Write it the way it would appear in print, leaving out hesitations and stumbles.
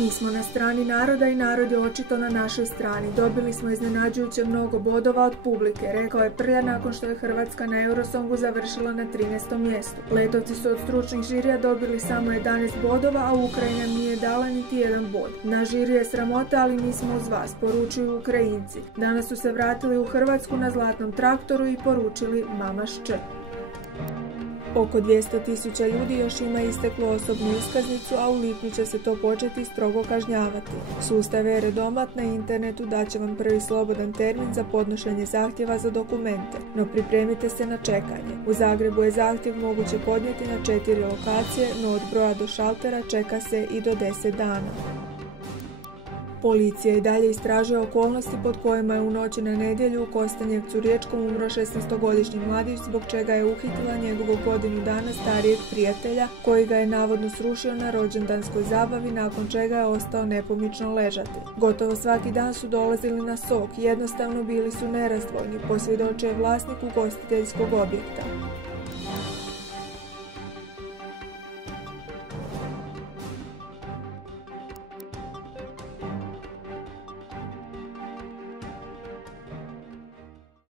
Mi smo na strani naroda i narod je očito na našoj strani. Dobili smo iznenađujuće mnogo bodova od publike, rekao je Prlja nakon što je Hrvatska na Eurosongu završila na 13. mjestu. Letovci su od stručnih žirija dobili samo 11 bodova, a Ukrajina nije dala niti jedan bod. Na žiri je sramota, ali mi smo uz vas, poručuju Ukrajinci. Danas su se vratili u Hrvatsku na zlatnom traktoru i poručili Mamaš Č. Oko 200.000 ljudi još ima isteklu osobnu iskaznicu, a u lipnju će se to početi strogo kažnjavati. Sustav e-redomat na internetu daće vam prvi slobodan termin za podnošenje zahtjeva za dokumente, no pripremite se na čekanje. U Zagrebu je zahtjev moguće podnijeti na 4 lokacije, no od broja do šaltera čeka se i do 10 dana. Policija i dalje istražuje okolnosti pod kojima je u noći na nedjelju u Kostanjevcu Riječkom umro 16-godišnji mladić, zbog čega je uhitila njegovog godinu dana starijeg prijatelja koji ga je navodno srušio na rođendanskoj zabavi, nakon čega je ostao nepomično ležati. Gotovo svaki dan su dolazili na sok, jednostavno bili su nerazdvojni, posvjedočio je vlasnik ugostiteljskog objekta.